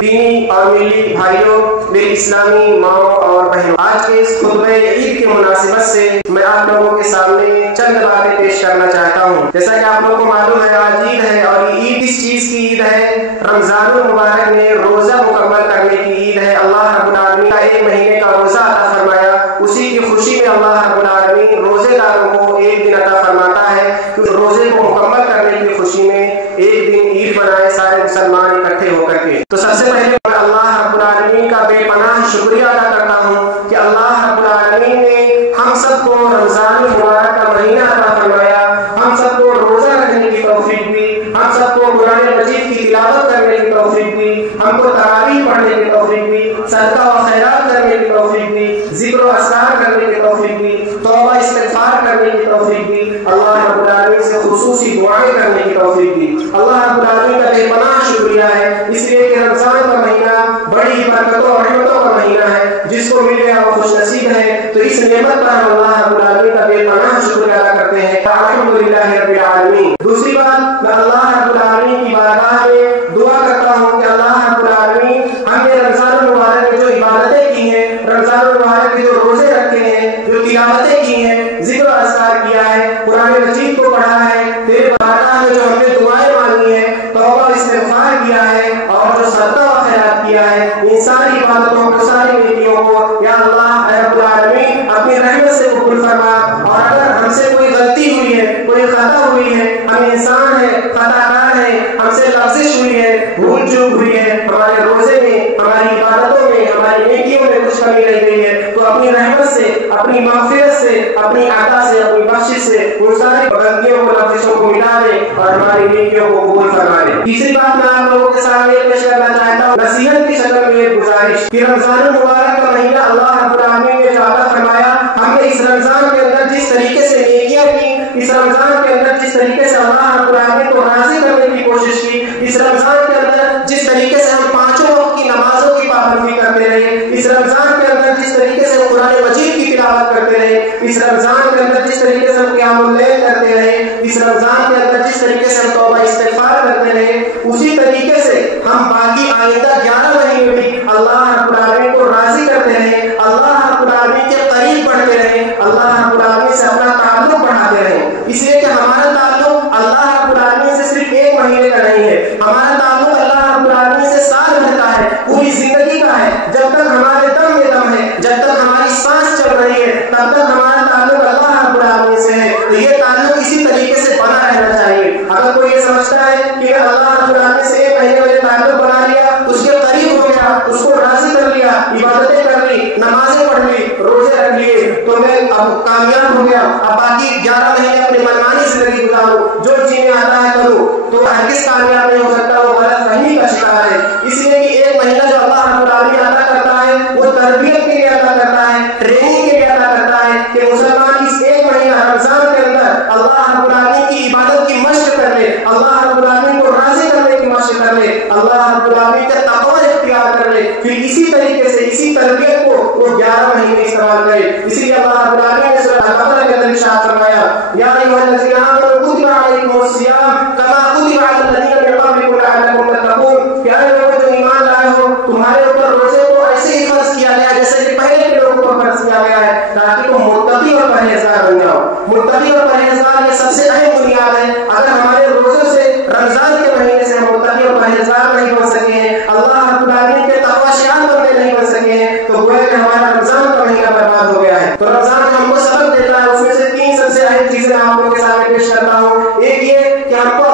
دینی اور ملی بھائیوں، میری اسلامی ماؤں اور بہنوں، آج کے اس خطبہ عید کی مناسبت سے میں آپ لوگوں کے سامنے چند باتیں پیش کرنا چاہتا ہوں۔ جیسا کہ آپ لوگوں کو معلوم ہے آج عید ہے، اور یہ عید کس چیز کی عید ہے؟ رمضان المبارک میں روزہ مکمل کرنے کی عید ہے۔ اللہ رب العالمین کا ایک مہینے کا روزہ عطا فرمایا، اسی کی خوشی میں اللہ رب العالمین روزے داروں کو ایک دن عطا فرماتا ہے کہ روزے کو مکمل کرنے کی خوشی میں ایک دن عید منائے سارے مسلمان اکٹھے ہو کر کے۔ تو سب سے پہلے میں اللہ رب العالمین کا بے پناہ شکریہ ادا کرتا ہوں کہ اللہ رب العالمین نے ہم سب کو رمضان المبارک کا مہینہ عطا فرمایا، ہم سب کو روزہ رکھنے کی توفیق دی، ہم سب کو قرآن مجید کی تلاوت کرنے کی توفیق دی، ہم کو تراویح پڑھنے کی توفیق دی، صدقہ و خیرات کرنے کی توفیق دی، ذکر و اذکار کرنے کی توفیق دی، توبہ استغفار کرنے کی توفیق دی، اللہ رب العالمین سے خصوصی دعائیں کرنے کی توفیق دی۔ اللہ رب العالمین کا بے پناہ شکریہ ہے، اس لیے کہ رمضان کا مہینہ بڑی برکتوں اور رحمتوں کا مہینہ ہے، جس کو مل گیا وہ خوش نصیب ہے۔ تو اس نعمت پر ہم اللہ رب العالمین کا بے پناہ شکریہ ادا کرتے ہیں، الحمدللہ رب العالمین۔ دوسری بات، میں اللہ رب العالمین کی بارگاہ میں دعا کرتا ہوں کہ اللہ رب العالمین ہم نے رمضان المبارک میں جو عبادتیں کی ہیں، رمضان المبارک میں جو روزے رکھے ہیں، جو تلاوتیں کی ہیں، ذکر و اذکار کیا ہے، قرآن مجید کو پڑھا ہے، تیرے بارگاہ میں جو ہم نے دعائیں مانگی ہیں، توبہ استغفار کیا ہے، اور جو صدقہ و خیرات کیا ہے، ان ساری عبادتوں کو، ساری نیکیوں کو یا اللہ رب العالمین اپنی رحمت سے قبول فرما۔ اور اگر ہم سے کوئی غلطی ہوئی ہے، کوئی خطا ہوئی ہے، ہم انسان ہیں، خطا کار ہیں، ہم سے لغزش ہوئی ہے، بھول چوک ہوئی ہے، ہمارے روزے میں، ہماری عبادتوں میں، ہماری نیکیوں میں کچھ کمی رہ گئی ہے، تو اپنی رحمت سے، اپنی مغفرت سے، اپنی عطا سے، اپنی بخشش سے ان ساری غلطیوں کو، لغزشوں کو مٹا دے اور ہماری نیکیوں کو قبول فرما دے۔ تیسری بات میں آپ لوگوں کے سامنے پیش کرنا چاہتا ہوں، نصیحت کی شکل میں ایک گزارش کہ رمضان المبارک کا مہینہ اللہ رب العالمین نے جو عطا فرمایا، ہم نے اس رمضان کے اندر جس طریقے سے نیکیاں کی، اس رمضان کے اندر جس طریقے سے اللہ رب العالمین کو راضی کرنے کی کوشش کی، اس رمضان کے اندر جس طریقے سے ہم پانچوں وقت کی نمازوں کی پابندی کرتے رہے، اس رمضان کے اندر جس طریقے سے قرآن مجید کی تلاوت کرتے رہے، اس رمضان کے اندر جس طریقے سے ہم قیام اللیل کرتے رہے، اس رمضان کے اندر جس طریقے سے ہم توبہ استغفار کرتے رہے، اسی طریقے سے ہم باقی آئندہ 11 مہینے بھی اللہ رب العالمین کو راضی کرتے رہے، اللہ رب العالمین کے قریب بڑھتے رہے، اللہ رب العالمین سے اپنا تعلق بڑھاتے رہے۔ اس لیے کہ ہمارا تعلق اللہ رب العالمین سے صرف ایک مہینے کا نہیں ہے، ہمارا تعلق اللہ رب العالمین سے سال بھر کا ہے، پوری زندگی کا ہے۔ جب تک ہمارے دم میں دم ہے، جب تک ہماری سانس چل رہی ہے، تب تک ہمارا تعلق اللہ رب العالمین سے ہے۔ تو یہ تعلق اسی طریقے سے بنا رہنا چاہیے۔ اگر کوئی یہ سمجھتا ہے کہ اللہ رب العالمین سے ایک مہینے میں تعلق بنا لیا، اس کے قریب ہو گیا، اس کو راضی کر لیا، عبادتیں کر لی، نمازیں پڑھ لی، روزے رکھ لیے، تو میں اب کامیاب ہو گیا، اب باقی 11 مہینے اپنی منمانی زندگی گزاروں، جو جینے آتا ہے کروں، تو ہرگز کامیاب نہیں ہو سکتا، وہ غلط فہمی کا شکار ہے۔ اس لیے کہ ایک مہینہ جو اللہ رب العالمین عطا کرتا ہے، وہ تربیت کے لیے عطا کرتا ہے، ٹریننگ کے لیے عطا کرتا ہے کہ مسلمان اس ایک مہینہ رمضان کے اندر اللہ رب العالمین کی عبادت کی مشق کر لے، اللہ رب العالمین کو راضی کرنے کی مشق کر لے، اللہ رب العالمین کا تقوی اختیار کر لے، پھر اسی طریقے سے اسی تربیت کو وہ 11 مہینے استعمال کرے۔ اسی لیے اللہ رب العالمین نے سورۃ البقرہ کے اندر ارشاد فرمایا، یا ایھا الذین آمنوا کتب علیکم الصیام کما کتب علی الذین من قبلکم لعلکم تتقون، کہ اے لوگوں جو ایمان لائے ہو، تمہارے اوپر روزے کو ایسے ہی فرض کیا گیا جیسے کہ پہلے کے لوگوں پر فرض کیا گیا ہے، تاکہ تم متقی اور پرہیزگار بن جاؤ۔ متقی اور پرہیزگار یہ سب سے اہم بنیاد ہے۔ اگر ہمارے روزوں سے، رمضان کے مہینے سے ہم متقی اور پرہیزگار نہیں بن سکے ہیں، اللہ رب العالمین کے تقوی شعار بندے نہیں بن سکے ہیں، تو گویا کہ ہمارا رمضان کا مہینہ برباد ہو گیا ہے۔ تو رمضان ہم کو سبق دیتا ہے، اس میں سے 3 سب سے اہم چیزیں میں آپ لوگوں کے سامنے پیش کرتا ہوں۔ ایک یہ کہ ہم کو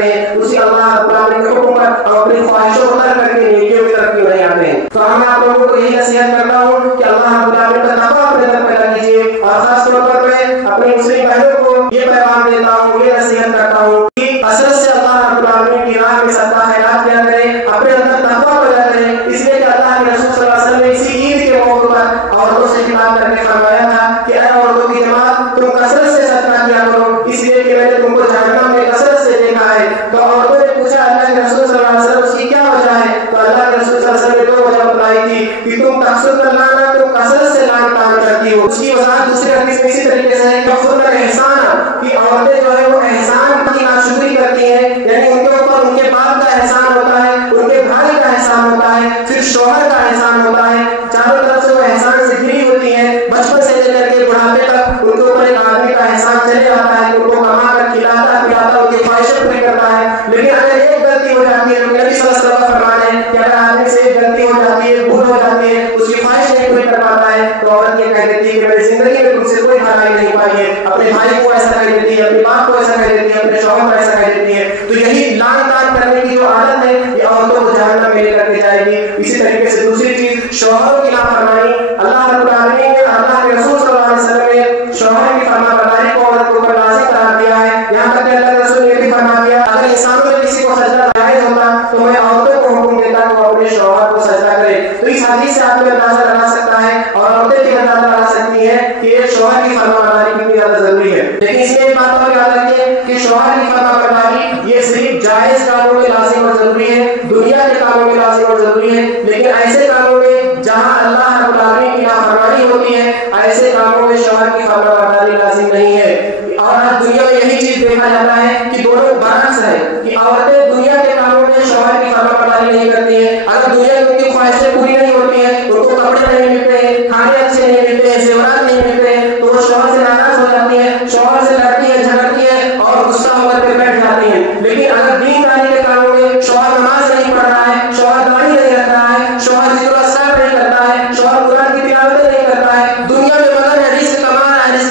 کرتے ہیں اسی اللہ رب العالمین کے حکم پر اور اپنی خواہشوں کو ترک کر کے نیکیوں کی طرف کیوں نہیں آتے ہیں. تو میں آپ لوگوں کو یہی نصیحت کرتا ہوں کہ اللہ رب العالمین کا تقویٰ اپنے اندر پیدا کیجیے. اور خاص طور پر میں اپنی مسلم بہنوں کو یہ پیغام دیتا ہوں، یہ نصیحت کرتا ہوں کہ اصل سے اللہ رب العالمین کی راہ میں صدقہ خیرات کیا کریں، اپنے اندر تقویٰ پیدا کریں. اس لیے کہ اللہ کے رسول صلی اللہ علیہ وسلم نے اسی عید کے موقع پر عورتوں سے خطاب کر کے فرمایا تھا کہ اے عورتوں کی جماعت تم کثرت سے صدقہ کیا کرو، اس لیے کہ میں نے تم کو جہنم میں کثرت سے دیکھا ہے. تو عورتوں نے پوچھا اللہ کے رسول صلی اللہ علیہ وسلم اس کی کیا وجہ ہے؟ تو اللہ کے رسول صلی اللہ علیہ وسلم نے دو وجہ بتائی تھی کہ تم تقصد اللہ تم کثرت سے لان تان کرتی ہو. اس کی وضاحت دوسرے حدیث میں اسی طریقے سے ہے کہ احسان کہ عورتیں جو ہے وہ احسان کی ناشکری کرتی ہیں، یعنی ان کے اوپر ان کے باپ کا احسان ہوتا ہے، ان کے بھائی کا احسان ہوتا ہے، پھر شوہر کا احسان ہوتا ہے، چاروں طرف سے وہ احسان سے گھری ہوتی ہیں. بچپن سے لے کر کے بڑھاپے تک ان کے اوپر ایک آدمی کا احسان چلے آتا ہے، ان کو کما کر کھلاتا پلاتا ان کی خواہشیں پوری کرتا ہے. لیکن اگر ایک غلطی ہو جاتی ہے، نبی صلی اللہ علیہ وسلم کا فرمان ہے کہ اگر آدمی سے ایک غلطی ہو جاتی ہے، بھول ہو جاتی ہے، اس کی خواہش نہیں پوری کر پاتا ہے، تو عورت یہ کہہ دیتی ہے کہ میری زندگی میں تم سے کوئی بھلائی نہیں پائی ہے. اپنے بھائی کو ایسا کہہ دیتی ہے، اپنے باپ کو ایسا کہہ دیتی ہے، اپنے شوہر کو ایسا کہہ دیتی ہے. تو یہی لان تان کرنے کی جو عادت ہے یہ عورتوں کو جہنم میں لے کر کے جائے گی. اسی طریقے سے دوسری چیز شوہروں کی نافرمانی. اللہ رب العالمین نے اللہ کے رسول صلی اللہ علیہ وسلم نے شوہر کی فرمانبرداری کو عورت کے اوپر لازم قرار دیا ہے. یہاں تک کہ اللہ کے رسول نے بھی فرما دیا اگر انسانوں میں کسی کو سجدہ جائز ہوتا تو میں عورتوں کو حکم دیتا کہ وہ اپنے شوہر کو سجدہ کرے. تو اس حدیث سے آدمی اندازہ لگا سکتا ہے اور عورتیں بھی اندازہ لگا سکتی ہیں کہ ایک شوہر کی فرمانبرداری کتنی زیادہ ضروری ہے. لیکن اس میں ایک بات اور یاد رکھیں کہ شوہر کی فرمانبرداری یہ صرف جائز کاموں میں لازم اور ضروری ہے، دنیا کے کاموں میں لازم اور ضروری ہے. لیکن ایسے کاموں میں جہاں اللہ رب العالمین کی نافرمانی ہوتی ہے ایسے کاموں میں شوہر کی فرمانبرداری لازم نہیں ہے. اور آج دنیا میں یہی چیز دیکھا جاتا ہے کہ دونوں برعکس ہے کہ عورتیں دنیا کے کاموں میں شوہر کی فرمانبرداری نہیں کرتی ہیں. اگر دنیا میں ان کی خواہشیں پوری نہیں ہوتی ہیں، ان کو کپڑے نہیں ملتے ہیں، کھانے اچھے نہیں ملتے ہیں، زیورات نہیں ملتے ہیں، تو وہ شوہر سے ناراض ہو جاتی ہیں، شوہر سے لڑتی ہیں، جھگڑتی ہیں اور غصہ ہو کر کے بیٹھ جاتی ہیں. لیکن اگر دین داری کے کاموں میں شوہر نماز نہیں پڑھ رہا ہے، شوہر داڑھی نہیں رکھ رہا ہے، شوہر ذکر و اذکار نہیں کرتا ہے، شوہر قرآن کی تلاوت نہیں کرتا ہے، دنیا میں مگر ہے رزق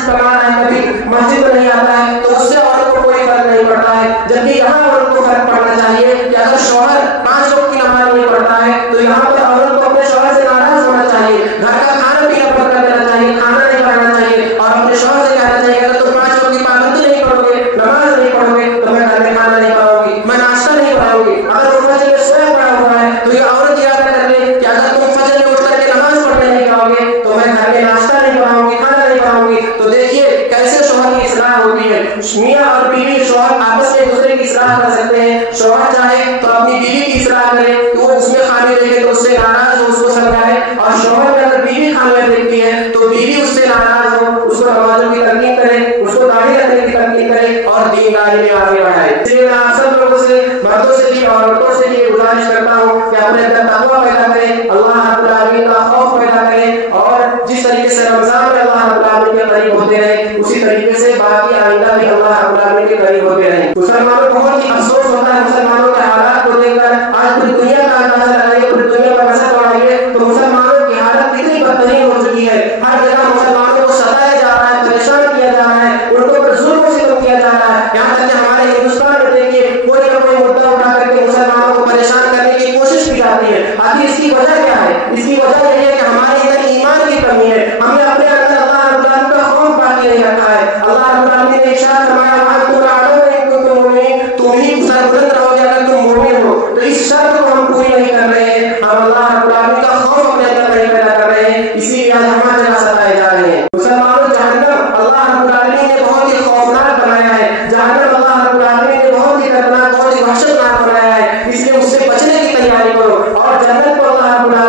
کما رہا ہے، کبھی مسجد میں نہیں آتا ہے، تو اس سے عورت کو کوئی فرق نہیں پڑتا ہے. جبکہ یہاں عورت کو فرق پڑنا چاہیے کہ اگر شوہر 5 وقت کی نماز نہیں پڑھتا ہے تو یہاں پر عورت کو اپنے شوہر سے ناراض ہونا چاہیے، گھر کا کھانا پینا بند کر دینا چاہیے، کھانا نہیں بنانا چاہیے اور اپنے شوہر سے کہنا چاہیے اگر تم 5 وقت کی پابندی نہیں کرو گے، نماز نہیں پڑھو گے تو میں گھر میں کھانا نہیں بناؤں گی، میں ناشتہ نہیں بناؤں گی. اگر وہ فجر میں سویا پڑا ہوا ہے تو یہ عورت یاد کر لے کہ اگر تم فجر میں اٹھ کر کے نماز پڑھنے نہیں جاؤ گے تو میں گھر میں ناشتہ نہیں بناؤں گی، کھانا نہیں بناؤں گی. تو دیکھیے کیسے شوہر کی اصلاح ہوتی ہے. میاں اور بیوی شوہر آپس میں ایک دوسرے کی اصلاح کر سکتے ہیں. شوہر چاہے تو اپنی بیوی کی اصلاح کرے کہ وہ اس میں خامی دیکھے تو اس سے ناراض ہو، اس کو سمجھائے. اور شوہر میں اگر بیوی خامیاں دیکھتی ہے تو بیوی اس سے ناراض ہو، اس کو نمازوں کی تلقین کرے، اس کو داڑھی رکھنے کی تلقین کرے اور دینداری میں آگے بڑھائے. اس لیے میں آپ سب لوگوں سے، مردوں سے بھی اور عورتوں سے بھی گزارش کرتا ہوں کہ اپنے اندر تقویٰ پیدا کریں، اللہ رب العالمین کا خوف پیدا کریں اور جس طریقے سے رمضان میں اللہ رب العالمین کے قریب ہوتے رہیں اسی طریقے سے باقی آئندہ بھی اللہ رب العالمین کے قریب ہوتے رہیں. مسلمانوں کو بہت ہی افسوس ہوتا ہے مسلمانوں کے حالات کو دیکھ کر. آج پوری دنیا کا اندازہ لگائیے، پوری دنیا پر نظر دوڑائیے تو مسلمانوں کی حالت کتنی بدترین ہو چکی ہے. ہر جگہ مسلمانوں کو ستایا جا رہا ہے، پریشان کیا جا رہا ہے، ان کو پر ظلم و ستم کیا جا رہا ہے. یہاں تک کہ ہمارے ہندوستان میں دیکھیے کوئی نہ کوئی مدعا اٹھا کر کے مسلمانوں کو پریشان کرنے کی کوشش کی جاتی ہے. آخر اس کی وجہ کیا ہے؟ اس کی وجہ یہ ہے کہ ہمارے اندر ایمان کی کمی ہے. ہم نے اپنے اندر اللہ رب العالمین کا خوف باقی نہیں رکھا ہے. اللہ رب العالمین نے ارشاد فرمایا تم ہی سربلند رہو گے اگر تم مومن ہو. تو اس شرط کو ہم پوری نہیں کر رہے ہیں، ہم اللہ رب العالمین کا خوف اپنے اندر نہیں پیدا کر رہے ہیں، اسی لیے آج ہمارے جگہ ستائے جا رہے ہیں. مسلمانوں جہنم اللہ رب العالمین نے بہت ہی خوفناک بنایا ہے. جہنم اللہ رب العالمین نے بہت ہی دردناک، بہت ہی وحشتناک بنایا ہے. اس لیے اس سے بچنے کی تیاری کرو اور جنت کو اللہ رب العالمین